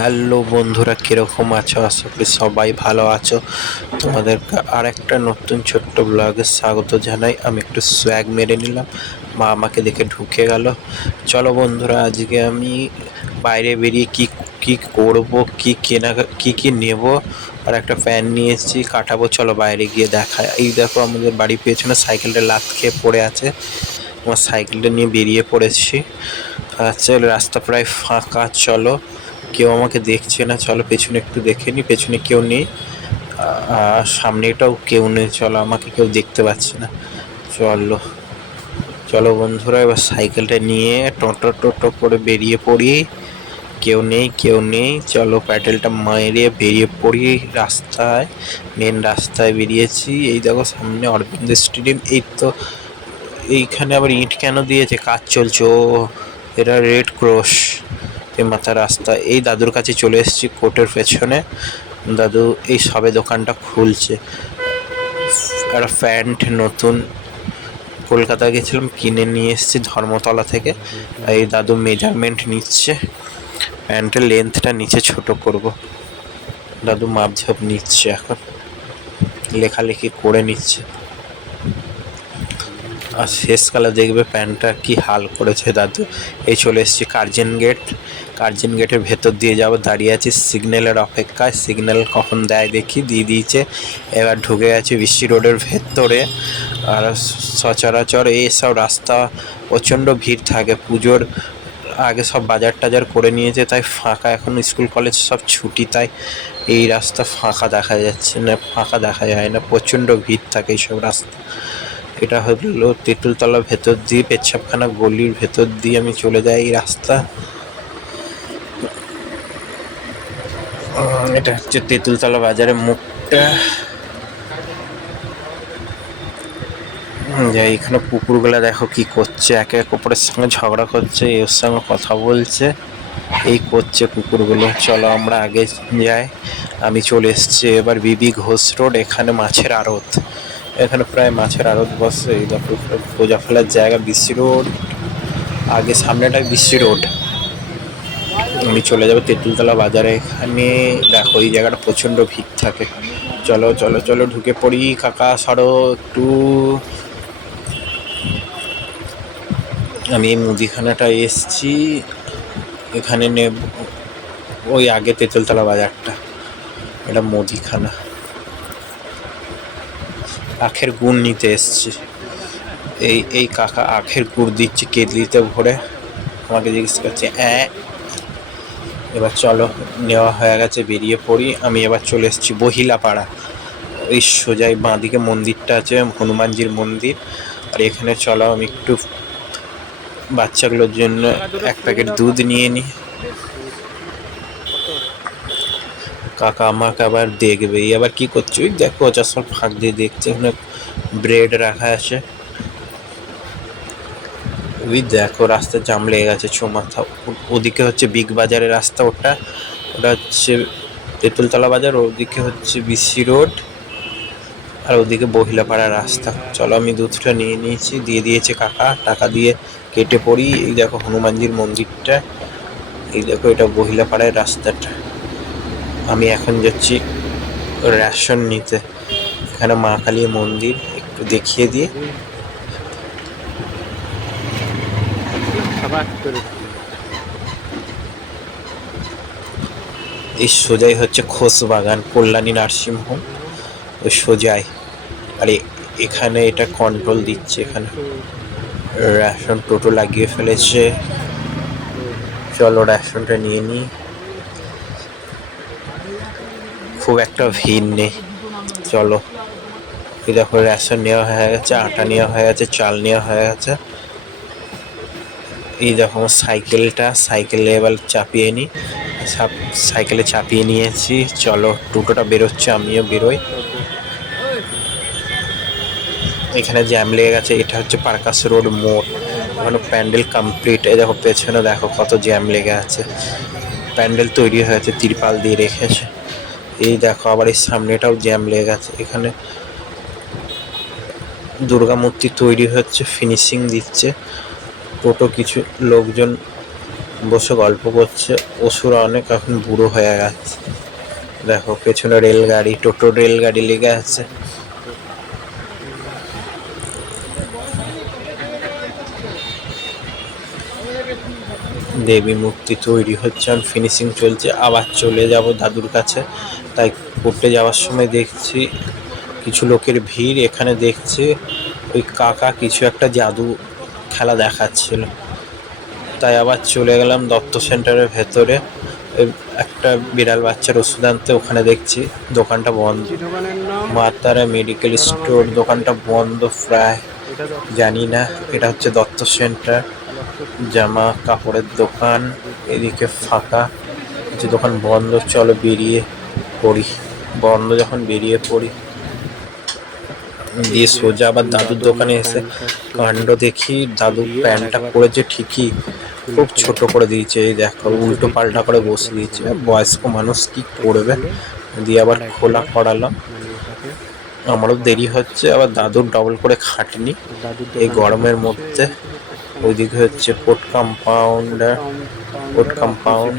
Hello বন্ধুরা, কীরকম আছো? আশা করি সবাই ভালো আছো। তোমাদেরকে আর একটা নতুন ছোট্ট ব্লগে স্বাগত জানাই। আমি একটু সোয়াগ মেরে নিলাম, মা আমাকে দেখে ঢুকে গেল। চলো বন্ধুরা, আজকে আমি বাইরে বেরিয়ে কি কি করব, কি নেব, আর একটা ফ্যান নিয়ে এসেছি, কাটাবো। চলো বাইরে গিয়ে দেখায়। এই দেখো, আমাদের বাড়ির পেছনে সাইকেলটা লাথ খেয়ে পড়ে আছে। আমার সাইকেলটা নিয়ে বেরিয়ে পড়েছি। আচ্ছা, রাস্তা প্রায় ফাঁকা। চলো, কেউ আমাকে দেখছে না। চলো পেছনে একটু দেখে নি, পেছনে কেউ নেই, আর সামনেটাও কেউ নেই। চলো, আমাকে কেউ দেখতে পাচ্ছে না। চলো চলো বন্ধুরা, এবার সাইকেলটা নিয়ে টোটো টোটো করে বেরিয়ে পড়ি। কেউ নেই, কেউ নেই। চলো প্যাডেলটা মেরে বেরিয়ে পড়ি রাস্তায়। মেন রাস্তায় বেরিয়েছি। এই দেখো সামনে অরবিন্দ স্টেডিয়াম। এই তো, এইখানে আবার ইট কেন দিয়েছে? কাজ চলছে। ও, এটা রেড ক্রস মাথা রাস্তা। এই দাদুর কাছে চলে এসেছি, কোর্টের পেছনে। দাদু এই সবে দোকানটা খুলছে। একটা প্যান্ট নতুন কলকাতা গেছিলাম, কিনে নিয়ে এসেছি ধর্মতলা থেকে। এই দাদু মেজারমেন্ট নিচ্ছে, প্যান্টের লেন্থটা নিচে ছোট করব। দাদু মাপঝাপ নিচ্ছে, এখন লেখালেখি করে নিচ্ছে। আর শেষকালে দেখবে প্যান্টটা কি হাল করেছে দাদু। এই চলে এসেছি কার্জন গেটের ভেতর দিয়ে যাব। দাঁড়িয়ে আছি সিগন্যালের অপেক্ষায়। সিগন্যাল কখন দেয় দেখি। দিয়ে দিয়েছে। এবার ঢুকে গেছে বিশ্ব রোডের ভেতরে। আর সচরাচর এইসব রাস্তা প্রচণ্ড ভিড় থাকে। পুজোর আগে সব বাজার টাজার করে নিয়েছে, তাই ফাঁকা। এখন স্কুল কলেজ সব ছুটি, তাই এই রাস্তা ফাঁকা দেখা যাচ্ছে না, ফাঁকা দেখা যায় না। প্রচণ্ড ভিড় থাকে এইসব রাস্তা। এটা হলো তেঁতুলতলার ভেতর দিয়ে, পেচ্ছাপখানা গলির ভেতর দিয়ে আমি চলে যাই। এই রাস্তা, এটা হচ্ছে তেঁতুলতলা বাজারের মুখটা। যাই, এখানে কুকুরগুলা দেখো কি করছে, একে এক অপরের সঙ্গে ঝগড়া করছে, এর সঙ্গে কথা বলছে, এই করছে কুকুরগুলো। চলো আমরা আগে যাই। আমি চলে এসছি এবার বিবি ঘোষ রোড। এখানে মাছের আড়ত, এখানে প্রায় মাছের আড়ত বসে। এই দেখো গোজা ফেলার জায়গা বিশ্ব রোড। আগে সামনেটা বিশ্ব রোড। আমি চলে যাবো তেঁতুলতলা বাজারে। এখানে দেখো এই জায়গাটা প্রচণ্ড ভিড় থাকে। চলো চলো চলো, ঢুকে পড়ি। কাকা সরো একটু। আমি এই মুদিখানাটা এসছি, এখানে নেব। ওই আগে তেঁতুলতলা বাজারটা, এটা মুদিখানা। আখের গুড় নিতে এসছি। এই কাকা আখের গুড় দিচ্ছে কেটলিতে ভরে, আমাকে জিজ্ঞেস করছে এবার চলো, নেওয়া হয়ে গেছে, বেরিয়ে পড়ি। আমি এবার চলে এসেছি বহিলাপাড়া। ওই সোজাই বাঁদিকে মন্দিরটা আছে, হনুমানজির মন্দির। আর এখানে চলো, আমি একটু বাচ্চাগুলোর জন্য এক প্যাকেট দুধ নিয়ে নিই। কাকা আমাকে আবার দেখবে, আবার কি করছে। ওই দেখো চশমার ফাঁক দিয়ে দেখছে, এখানে ব্রেড রাখা আছে। ওই দেখো রাস্তায় জাম লেগে গেছে মাথা। ওদিকে হচ্ছে বিগ বাজারের রাস্তা, ওটা হচ্ছে তেঁতুলতলা বাজার। ওদিকে হচ্ছে বিসি রোড, আর ওদিকে বহিলাপাড়ার রাস্তা। চলো, আমি দুধটা নিয়ে নিয়েছি, দিয়ে দিয়েছে কাকা। টাকা দিয়ে কেটে পড়ি। এই দেখো হনুমানজির মন্দিরটা, এই দেখো এটা বহিলাপাড়ার রাস্তাটা। আমি এখন যাচ্ছি রেশন নিতে। এখানে মা কালী মন্দির, একটু দেখিয়ে দিয়ে। এই সোজাই হচ্ছে খোসবাগান কল্যাণী নার্সিং হোম, ওই সোজাই। আর এখানে এটা কন্ট্রোল দিচ্ছে। এখানে রেশন টোটো লাগিয়ে ফেলেছে। চলো রেশনটা নিয়ে নিই, খুব একটা ভিড় নেই। চলো, এই দেখো রেশন নেওয়া হয়ে গেছে, আটা নেওয়া হয়ে গেছে, চাল নেওয়া হয়ে গেছে। এই দেখো সাইকেলে এবার চাপিয়ে নিই। সাইকেলে চাপিয়ে নিয়েছি। চলো, টোটোটা বেরোচ্ছে, আমিও বেরোই। এখানে জ্যাম লেগে গেছে। এটা হচ্ছে পার্কাস রোড মোড়, ওখানে প্যান্ডেল কমপ্লিট। এই দেখো পেছনে দেখো কত জ্যাম লেগে আছে। প্যান্ডেল তৈরি হয়েছে, তিরপাল দিয়ে রেখেছে। এই দেখো আবার এই সামনেটাও জ্যাম লেগে গেছে। এখানে দুর্গা মূর্তি তৈরি হচ্ছে, ফিনিশিং দিচ্ছে। টোটো কিছু লোকজন বসে গল্প করছে। অসুরা অনেক এখন বুড়ো হয়ে গেছে। দেখো পেছনে রেলগাড়ি, টোটো রেলগাড়ি লেগে আছে। দেবী মূর্তি তৈরি হচ্ছে, আর ফিনিশিং চলছে। আবার চলে যাব দাদুর কাছে, তাই কোর্টে যাওয়ার সময় দেখছি কিছু লোকের ভিড়। এখানে দেখছি ওই কাকা কিছু একটা জাদু খেলা দেখাচ্ছিল, তাই আবার চলে গেলাম দত্ত সেন্টারের ভেতরে। একটা বিড়াল বাচ্চার ওষুধ আনতে। ওখানে দেখছি দোকানটা বন্ধ। মা তারা মেডিকেল স্টোর, দোকানটা বন্ধ প্রায়, জানি না। এটা হচ্ছে দত্ত সেন্টার, জামা কাপড়ের দোকান। এদিকে ফাঁকা, যে দোকান বন্ধ। চলো বেরিয়ে পড়ি, বন্ধ যখন বেরিয়ে পড়ি। দিয়ে সোজা আবার দাদুর দোকানে এসে কাণ্ড দেখি, দাদু প্যান্টটা পরেছে ঠিকই, খুব ছোট করে দিয়েছে। এই দেখো উল্টো পাল্টা করে বসে দিয়েছে। বয়স্ক মানুষ কি করবে। দিয়ে আবার খোলা করালাম। আমারও দেরি হচ্ছে, আবার দাদুর ডবল করে খাটনি এই গরমের মধ্যে। ওইদিকে হচ্ছে কোর্ট কম্পাউন্ডার, কোর্ট কম্পাউন্ড,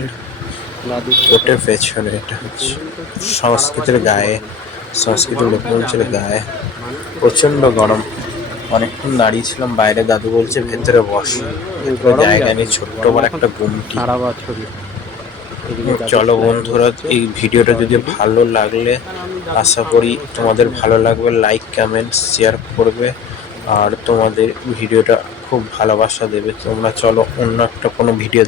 কোর্টের পেছনে এটা হচ্ছে সংস্কৃতির গায়ে, সংস্কৃত লোক মঞ্চের গায়ে। প্রচন্ড গরম, অনেকক্ষণ দাঁড়িয়েছিলাম বাইরে। দাদু বলছে ভেতরে বস, ভেতরে জায়গা নেই, ছোট্ট বড় একটা গুমটি। চলো বন্ধুরা, এই ভিডিওটা যদি ভালো লাগলে আশা করি তোমাদের ভালো লাগবে। লাইক কমেন্ট শেয়ার করবে, আর তোমাদের ভিডিওটা খুব ভালোবাসা দেবে তোমরা। চলো অন্য একটা কোনো ভিডিও